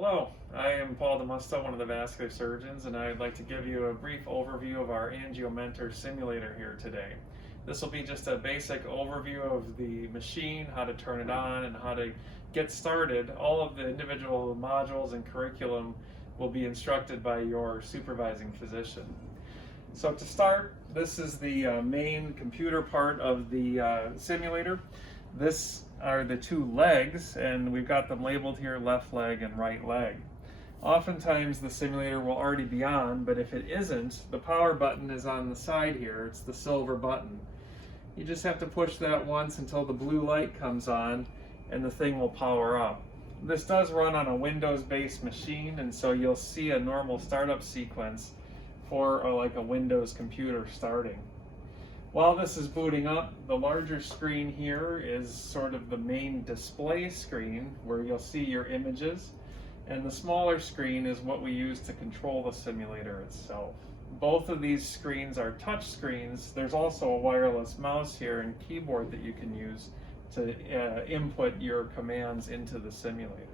Hello, I am Paul DiMusto, one of the vascular surgeons, and I'd like to give you a brief overview of our AngioMentor simulator here today. This will be just a basic overview of the machine, how to turn it on, and how to get started. All of the individual modules and curriculum will be instructed by your supervising physician. So to start, this is the main computer part of the simulator. This are the two legs, and we've got them labeled here, left leg and right leg. Oftentimes the simulator will already be on, but if it isn't, the power button is on the side here. It's the silver button. You just have to push that once until the blue light comes on and the thing will power up. This does run on a Windows-based machine, and so you'll see a normal startup sequence for like a Windows computer starting. While this is booting up, the larger screen here is sort of the main display screen where you'll see your images, and the smaller screen is what we use to control the simulator itself. Both of these screens are touch screens. There's also a wireless mouse here and keyboard that you can use to input your commands into the simulator.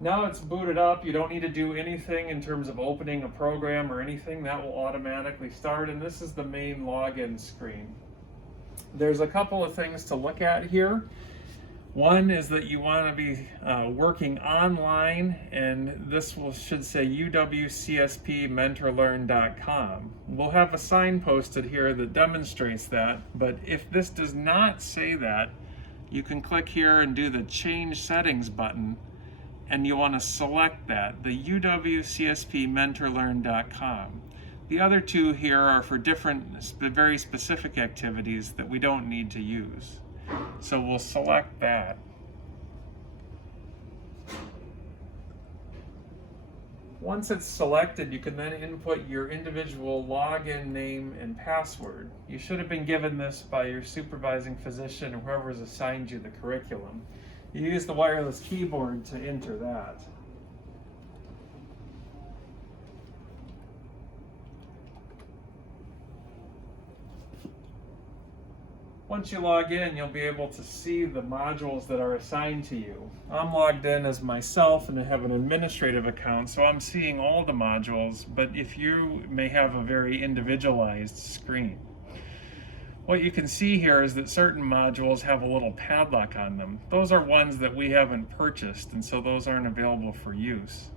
Now it's booted up, you don't need to do anything in terms of opening a program or anything. That will automatically start, and this is the main login screen. There's a couple of things to look at here. One is that you want to be working online, and this should say uwcspmentorlearn.com. We'll have a sign posted here that demonstrates that, but if this does not say that, you can click here and do the change settings button, and you want to select that, the uwcspmentorlearn.com. The other two here are for different, very specific activities that we don't need to use. So we'll select that. Once it's selected, you can then input your individual login name and password. You should have been given this by your supervising physician or whoever has assigned you the curriculum. You use the wireless keyboard to enter that. Once you log in, you'll be able to see the modules that are assigned to you. I'm logged in as myself and I have an administrative account, so I'm seeing all the modules, but if you may have a very individualized screen. What you can see here is that certain modules have a little padlock on them. Those are ones that we haven't purchased, and so those aren't available for use.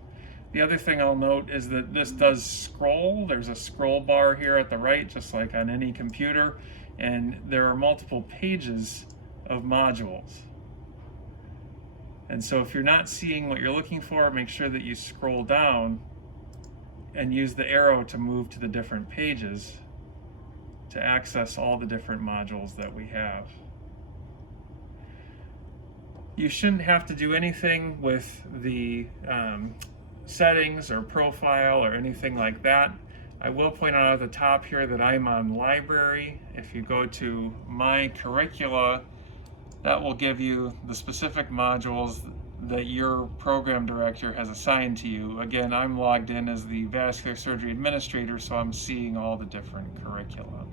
The other thing I'll note is that this does scroll. There's a scroll bar here at the right, just like on any computer, and there are multiple pages of modules. And so if you're not seeing what you're looking for, make sure that you scroll down and use the arrow to move to the different pages to access all the different modules that we have. You shouldn't have to do anything with the settings or profile or anything like that. I will point out at the top here that I'm on library. If you go to my curricula, that will give you the specific modules that your program director has assigned to you. Again, I'm logged in as the vascular surgery administrator, so I'm seeing all the different curricula.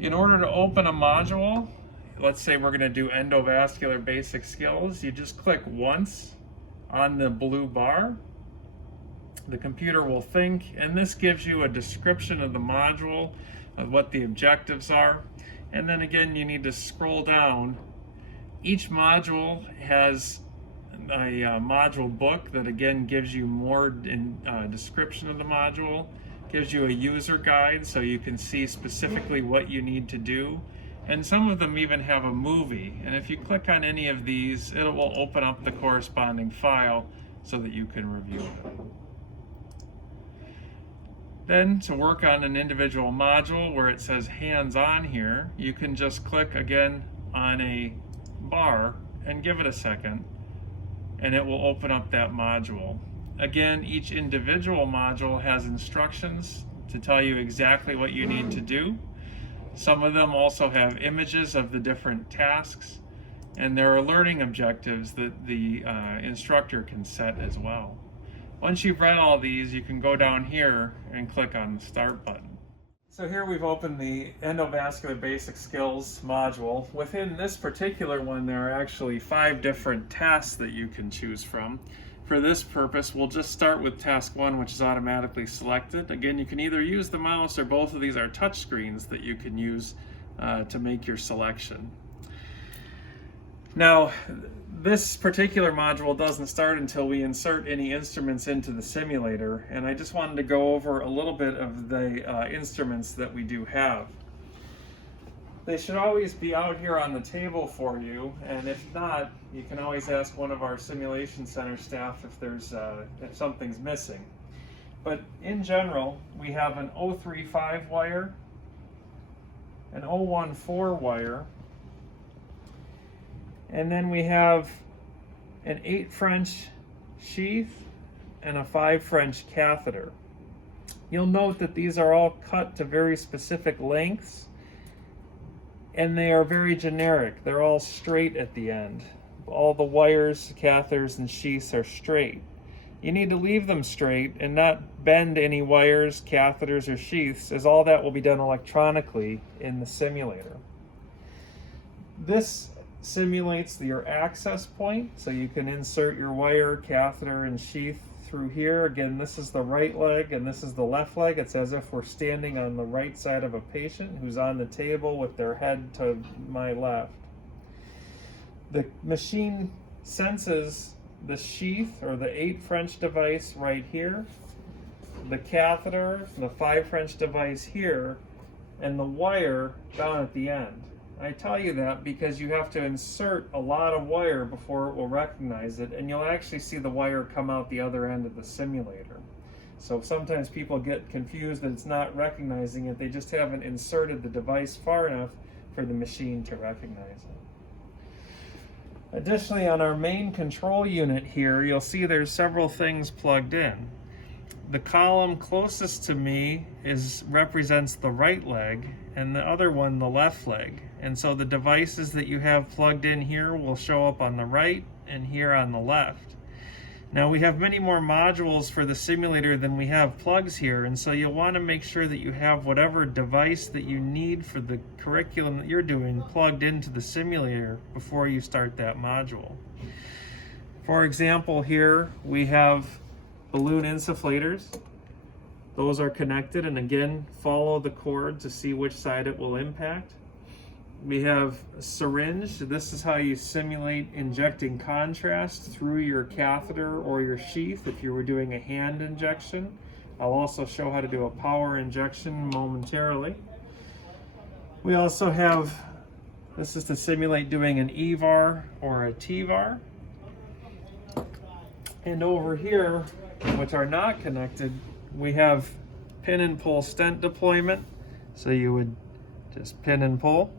In order to open a module, let's say we're going to do endovascular basic skills, you just click once on the blue bar. The computer will think, and this gives you a description of the module, of what the objectives are. And then again, you need to scroll down. Each module has a module book that again gives you more description of the module. Gives you a user guide so you can see specifically what you need to do, and some of them even have a movie, and if you click on any of these, it will open up the corresponding file so that you can review it. Then to work on an individual module where it says hands-on here, you can just click again on a bar and give it a second, and it will open up that module. Again, each individual module has instructions to tell you exactly what you need to do. Some of them also have images of the different tasks, and there are learning objectives that the instructor can set as well. Once you've read all these, you can go down here and click on the Start button. So here we've opened the endovascular basic skills module. Within this particular one, there are actually 5 different tasks that you can choose from. For this purpose, we'll just start with task 1, which is automatically selected. Again, you can either use the mouse, or both of these are touch screens that you can use to make your selection. Now, this particular module doesn't start until we insert any instruments into the simulator, and I just wanted to go over a little bit of the instruments that we do have. They should always be out here on the table for you, and if not, you can always ask one of our simulation center staff if something's missing. But in general, we have an 035 wire, an 014 wire, and then we have an 8 French sheath and a 5 French catheter. You'll note that these are all cut to very specific lengths, and they are very generic. They're all straight at the end. All the wires, catheters, and sheaths are straight. You need to leave them straight and not bend any wires, catheters, or sheaths, as all that will be done electronically in the simulator. This simulates your access point, so you can insert your wire, catheter, and sheath through here. Again, this is the right leg and this is the left leg. It's as if we're standing on the right side of a patient who's on the table with their head to my left. The machine senses the sheath, or the 8 French device right here, the catheter, the 5 French device here, and the wire down at the end. I tell you that because you have to insert a lot of wire before it will recognize it, and you'll actually see the wire come out the other end of the simulator. So sometimes people get confused that it's not recognizing it. They just haven't inserted the device far enough for the machine to recognize it. Additionally, on our main control unit here, you'll see there's several things plugged in. The column closest to me represents the right leg, and the other one the left leg. And so the devices that you have plugged in here will show up on the right and here on the left. Now, we have many more modules for the simulator than we have plugs here, and so you'll want to make sure that you have whatever device that you need for the curriculum that you're doing plugged into the simulator before you start that module. For example, here we have balloon insufflators. Those are connected, and again, follow the cord to see which side it will impact. We have a syringe. This is how you simulate injecting contrast through your catheter or your sheath if you were doing a hand injection. I'll also show how to do a power injection momentarily. We also have, this is to simulate doing an EVAR or a TVAR. And over here, which are not connected, we have pin and pull stent deployment. So you would just pin and pull.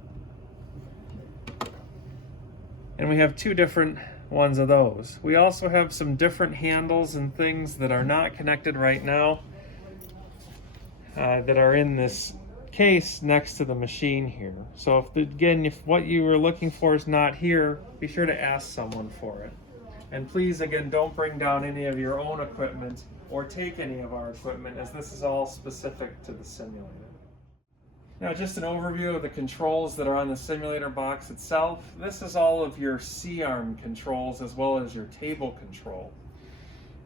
And we have 2 different ones of those. We also have some different handles and things that are not connected right now that are in this case next to the machine here. So if what you were looking for is not here, be sure to ask someone for it. And please, again, don't bring down any of your own equipment or take any of our equipment, as this is all specific to the simulator. Now, just an overview of the controls that are on the simulator box itself. This is all of your C-arm controls as well as your table control.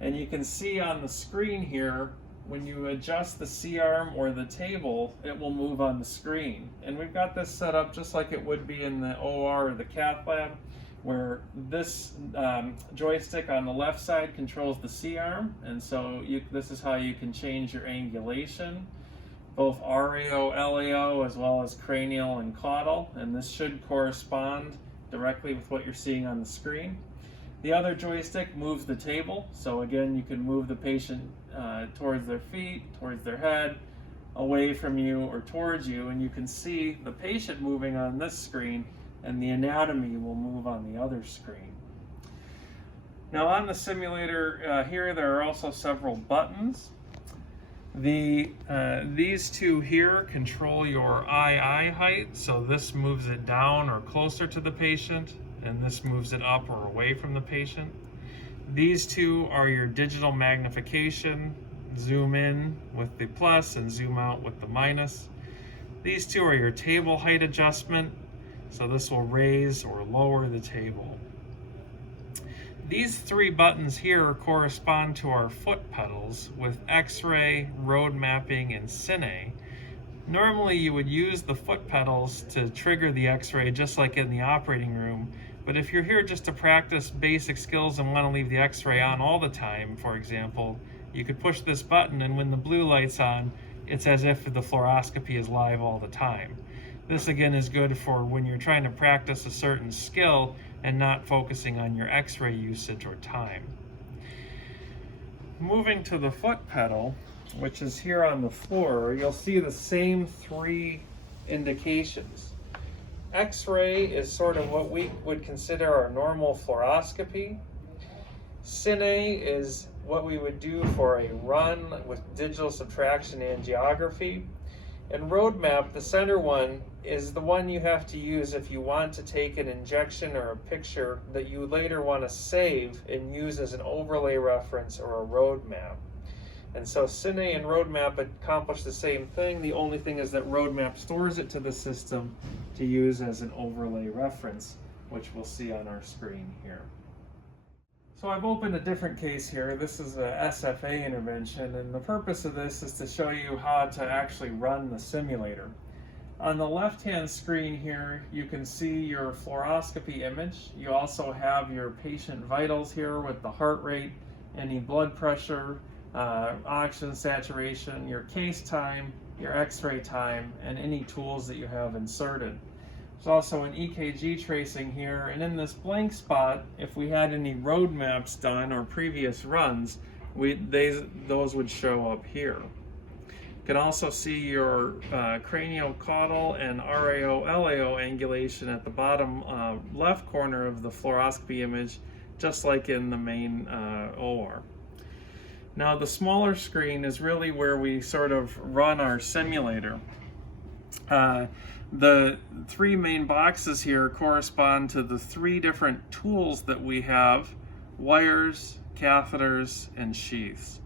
And you can see on the screen here, when you adjust the C-arm or the table, it will move on the screen. And we've got this set up just like it would be in the OR or the cath lab, where this joystick on the left side controls the C-arm, and so this is how you can change your angulation, both RAO, LAO, as well as cranial and caudal, and this should correspond directly with what you're seeing on the screen. The other joystick moves the table, so again, you can move the patient towards their feet, towards their head, away from you, or towards you, and you can see the patient moving on this screen, and the anatomy will move on the other screen. Now, on the simulator here, there are also several buttons. These 2 here control your eye height, so this moves it down or closer to the patient, and this moves it up or away from the patient. These 2 are your digital magnification, zoom in with the plus and zoom out with the minus. These two are your table height adjustment, so this will raise or lower the table. These three buttons here correspond to our foot pedals with X-ray, road mapping, and Cine. Normally you would use the foot pedals to trigger the X-ray just like in the operating room, but if you're here just to practice basic skills and want to leave the X-ray on all the time, for example, you could push this button, and when the blue light's on, it's as if the fluoroscopy is live all the time. This again is good for when you're trying to practice a certain skill and not focusing on your X-ray usage or time. Moving to the foot pedal, which is here on the floor, you'll see the same three indications. X-ray is sort of what we would consider our normal fluoroscopy. Cine is what we would do for a run with digital subtraction angiography. And roadmap, the center one, is the one you have to use if you want to take an injection or a picture that you later want to save and use as an overlay reference or a roadmap. And so Cine and roadmap accomplish the same thing. The only thing is that roadmap stores it to the system to use as an overlay reference, which we'll see on our screen here. So I've opened a different case here. This is a SFA intervention, and the purpose of this is to show you how to actually run the simulator. On the left-hand screen here, you can see your fluoroscopy image. You also have your patient vitals here with the heart rate, any blood pressure, oxygen saturation, your case time, your X-ray time, and any tools that you have inserted. There's also an EKG tracing here, and in this blank spot, if we had any road maps done or previous runs, those would show up here. You can also see your craniocaudal and RAO-LAO angulation at the bottom left corner of the fluoroscopy image, just like in the main OR. Now the smaller screen is really where we sort of run our simulator. The three main boxes here correspond to the three different tools that we have: wires, catheters, and sheaths.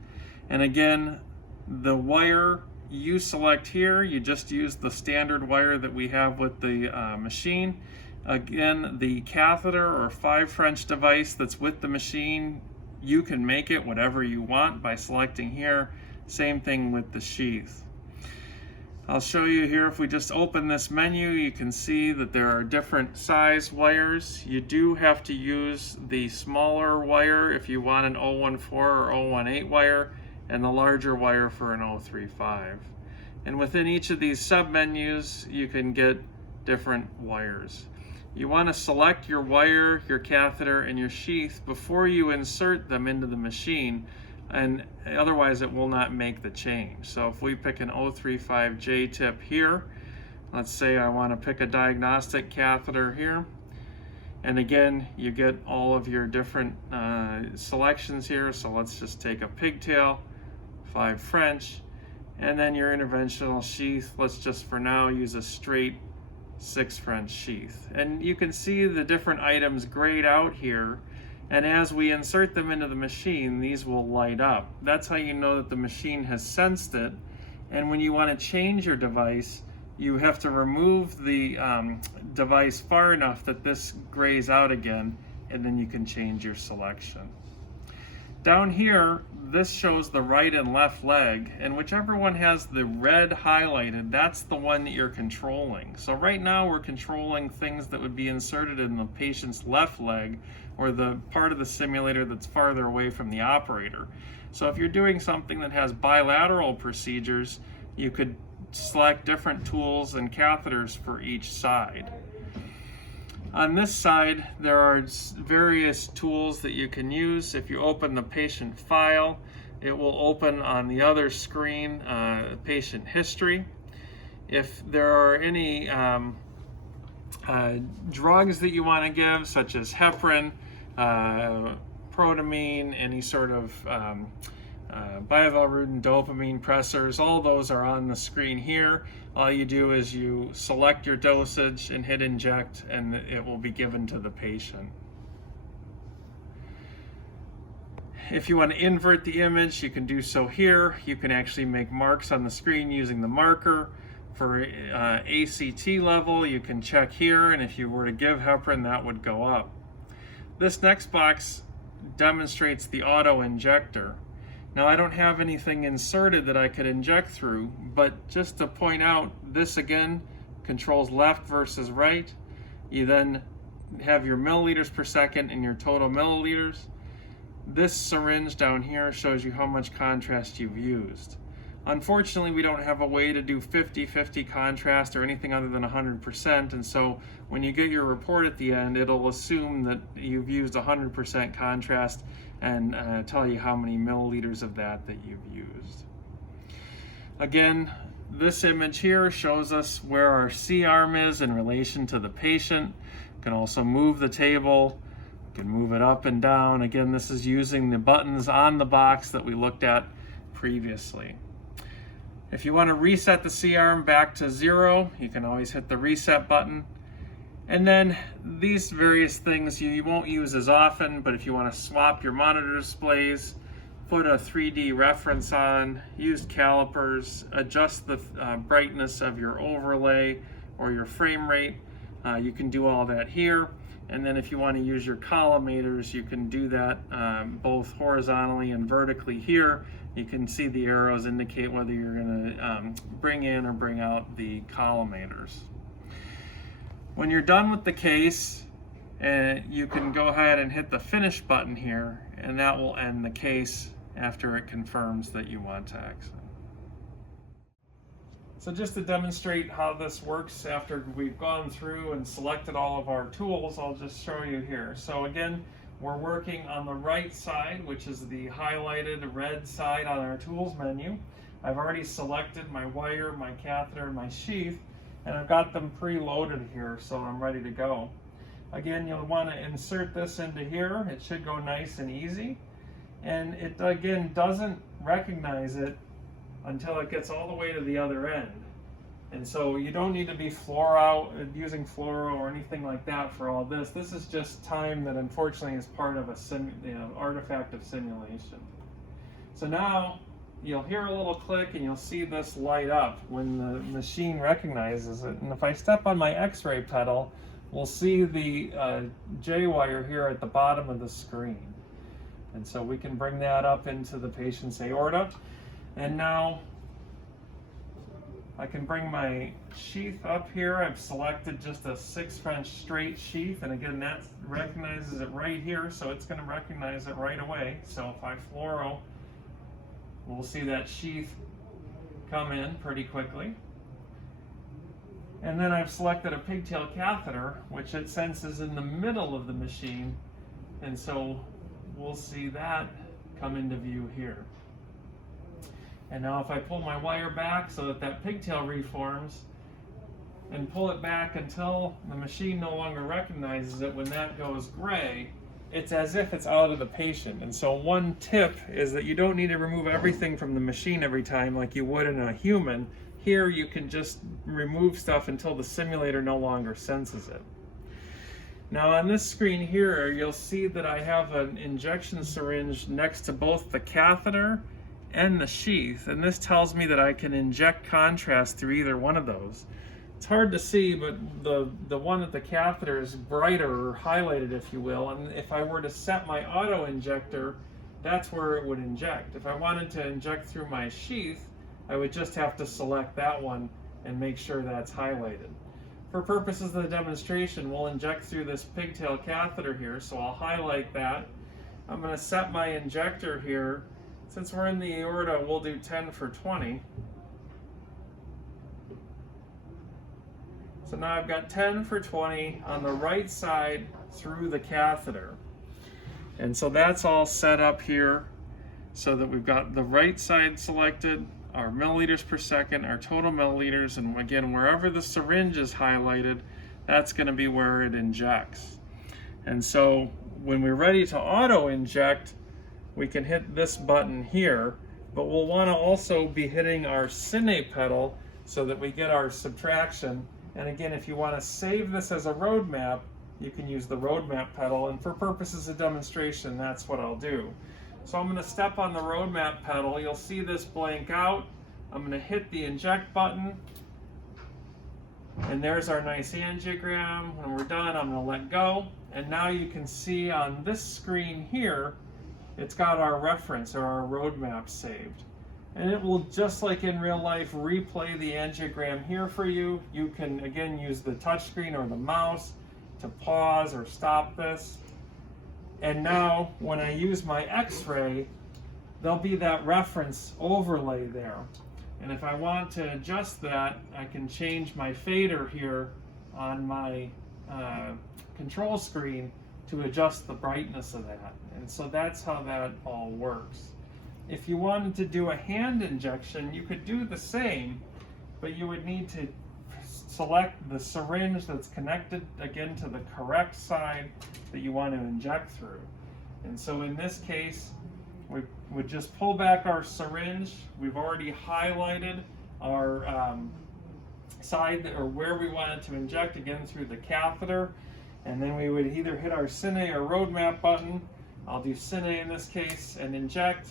And again, the wire you select here, you just use the standard wire that we have with the machine. Again, the catheter or 5 French device that's with the machine, you can make it whatever you want by selecting here. Same thing with the sheath. I'll show you here, if we just open this menu, you can see that there are different size wires. You do have to use the smaller wire if you want an 014 or 018 wire, and the larger wire for an 035. And within each of these sub-menus, you can get different wires. You want to select your wire, your catheter, and your sheath before you insert them into the machine, and otherwise it will not make the change. So if we pick an 035J tip here, let's say I want to pick a diagnostic catheter here, and again you get all of your different selections here. So let's just take a pigtail, 5 French, and then your interventional sheath. Let's just for now use a straight 6 French sheath. And you can see the different items grayed out here, and as we insert them into the machine, these will light up. That's how you know that the machine has sensed it. And when you want to change your device, you have to remove the device far enough that this grays out again, and then you can change your selection. Down here, this shows the right and left leg, and whichever one has the red highlighted, that's the one that you're controlling. So right now we're controlling things that would be inserted in the patient's left leg, or the part of the simulator that's farther away from the operator. So if you're doing something that has bilateral procedures, you could select different tools and catheters for each side. On this side, there are various tools that you can use. If you open the patient file, it will open on the other screen patient history. If there are any drugs that you want to give, such as heparin, protamine, any sort of bivalirudin, dopamine pressors, all those are on the screen here. All you do is you select your dosage and hit inject, and it will be given to the patient. If you want to invert the image, you can do so here. You can actually make marks on the screen using the marker. For ACT level, you can check here, and if you were to give heparin, that would go up. This next box demonstrates the auto injector. Now, I don't have anything inserted that I could inject through, but just to point out, this again controls left versus right. You then have your milliliters per second and your total milliliters. This syringe down here shows you how much contrast you've used. Unfortunately, we don't have a way to do 50-50 contrast or anything other than 100%, and so when you get your report at the end, it'll assume that you've used 100% contrast and tell you how many milliliters of that you've used. Again, this image here shows us where our C-arm is in relation to the patient. You can also move the table, you can move it up and down. Again, this is using the buttons on the box that we looked at previously. If you want to reset the C-arm back to 0, you can always hit the reset button. And then these various things you won't use as often, but if you want to swap your monitor displays, put a 3D reference on, use calipers, adjust the brightness of your overlay or your frame rate, you can do all that here. And then if you want to use your collimators, you can do that both horizontally and vertically here. You can see the arrows indicate whether you're going to bring in or bring out the collimators. When you're done with the case, you can go ahead and hit the finish button here, and that will end the case after it confirms that you want to exit. So just to demonstrate how this works after we've gone through and selected all of our tools, I'll just show you here. So again, we're working on the right side, which is the highlighted red side on our tools menu. I've already selected my wire, my catheter, and my sheath, and I've got them preloaded here, so I'm ready to go. Again, you'll want to insert this into here. It should go nice and easy. And it, again, doesn't recognize it until it gets all the way to the other end. And so you don't need to be using fluoro or anything like that for all this. This is just time that unfortunately is part of a artifact of simulation. So now you'll hear a little click and you'll see this light up when the machine recognizes it. And if I step on my X-ray pedal, we'll see the J-wire here at the bottom of the screen. And so we can bring that up into the patient's aorta. And now I can bring my sheath up here. I've selected just a 6 French straight sheath, and again that recognizes it right here, so it's going to recognize it right away. So if I fluoro, we'll see that sheath come in pretty quickly. And then I've selected a pigtail catheter, which it senses in the middle of the machine, and so we'll see that come into view here. And now if I pull my wire back so that that pigtail reforms and pull it back until the machine no longer recognizes it, when that goes gray, it's as if it's out of the patient. And so one tip is that you don't need to remove everything from the machine every time like you would in a human. Here you can just remove stuff until the simulator no longer senses it. Now on this screen here, you'll see that I have an injection syringe next to both the catheter and the sheath, and this tells me that I can inject contrast through either one of those. It's hard to see, but the one at the catheter is brighter, or highlighted if you will, and if I were to set my auto injector, that's where it would inject. If I wanted to inject through my sheath, I would just have to select that one and make sure that's highlighted. For purposes of the demonstration, we'll inject through this pigtail catheter here, so I'll highlight that. I'm going to set my injector here. Since we're in the aorta, we'll do 10 for 20. So now I've got 10 for 20 on the right side through the catheter. And so that's all set up here so that we've got the right side selected, our milliliters per second, our total milliliters, and again, wherever the syringe is highlighted, that's going to be where it injects. And so when we're ready to auto inject, we can hit this button here, but we'll want to also be hitting our cine pedal so that we get our subtraction. And again, if you want to save this as a roadmap, you can use the roadmap pedal, and for purposes of demonstration, that's what I'll do. So I'm going to step on the roadmap pedal. You'll see this blank out. I'm going to hit the inject button, And there's our nice angiogram. When we're done, I'm going to let go. And now you can see on this screen here, it's got our reference or our roadmap saved. And it will, just like in real life, replay the angiogram here for you. You can, again, use the touchscreen or the mouse to pause or stop this. And now, when I use my x-ray, there'll be that reference overlay there. And if I want to adjust that, I can change my fader here on my control screen to adjust the brightness of that. And so that's how that all works. If you wanted to do a hand injection, you could do the same, but you would need to select the syringe that's connected again to the correct side that you want to inject through. And so in this case, we would just pull back our syringe. We've already highlighted our side or where we wanted to inject, again through the catheter. And then we would either hit our Cine or roadmap button. I'll do Cine in this case and inject,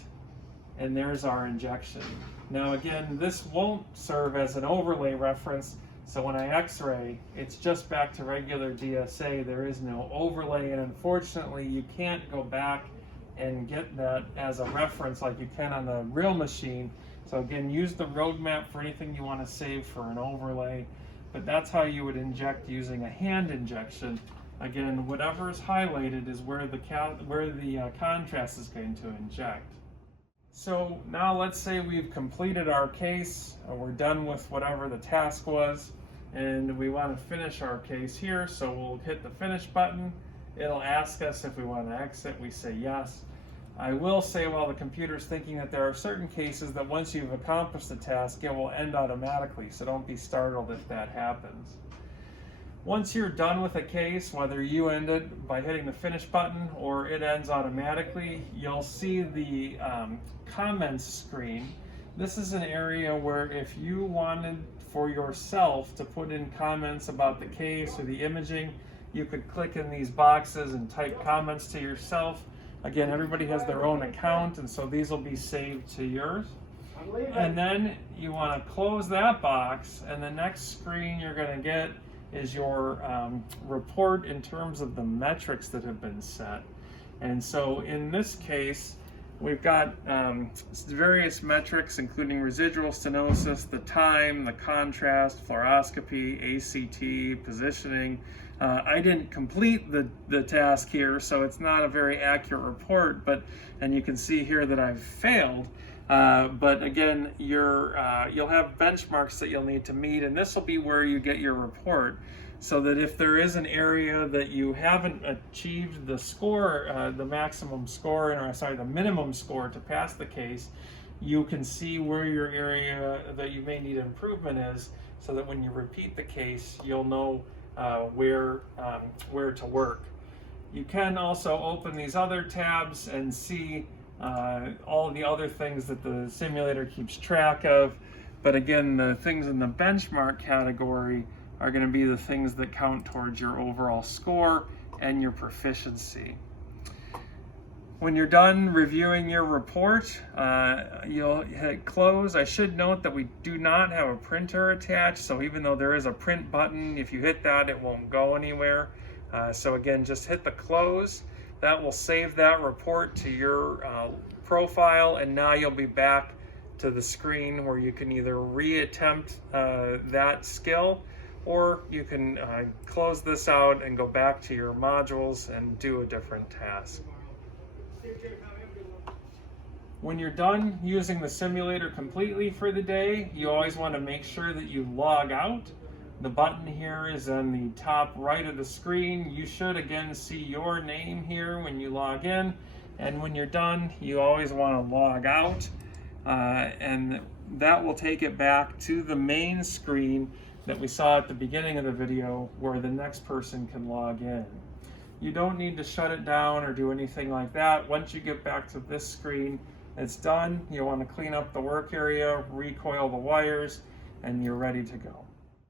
and there's our injection. Now again, this won't serve as an overlay reference, so when I x-ray, it's just back to regular DSA. There is no overlay, and unfortunately you can't go back and get that as a reference like you can on the real machine. So again, use the roadmap for anything you want to save for an overlay, but that's how you would inject using a hand injection. Again, whatever is highlighted is where the contrast is going to inject. So now let's say we've completed our case, or we're done with whatever the task was, and we want to finish our case here. So we'll hit the finish button. It'll ask us if we want to exit. We say yes. I will say, while the computer's thinking, that there are certain cases that once you've accomplished the task, it will end automatically, so don't be startled if that happens. Once you're done with a case, whether you end it by hitting the finish button or it ends automatically, you'll see the comments screen. This is an area where if you wanted for yourself to put in comments about the case or the imaging, you could click in these boxes and type comments to yourself. Again, everybody has their own account, and so these will be saved to yours. And then you want to close that box, and the next screen you're going to get is your report in terms of the metrics that have been set. And so in this case, we've got various metrics, including residual stenosis, the time, the contrast, fluoroscopy, ACT, positioning. I didn't complete the task here, so it's not a very accurate report, and you can see here that I've failed. But again, you'll have benchmarks that you'll need to meet, and this will be where you get your report, so that if there is an area that you haven't achieved the score, the maximum score, or sorry, the minimum score to pass the case, you can see where your area that you may need improvement is, so that when you repeat the case, you'll know where to work. You can also open these other tabs and see all of the other things that the simulator keeps track of. But again, the things in the benchmark category are going to be the things that count towards your overall score and your proficiency. When you're done reviewing your report, you'll hit close. I should note that we do not have a printer attached, so even though there is a print button, if you hit that, it won't go anywhere. So again, just hit the close. That will save that report to your profile, and now you'll be back to the screen where you can either reattempt that skill, or you can close this out and go back to your modules and do a different task. When you're done using the simulator completely for the day, you always want to make sure that you log out. The button here is on the top right of the screen. You should again see your name here when you log in, and when you're done, you always want to log out, and that will take it back to the main screen that we saw at the beginning of the video, where the next person can log in. You don't need to shut it down or do anything like that. Once you get back to this screen, it's done. You want to clean up the work area, recoil the wires, and you're ready to go.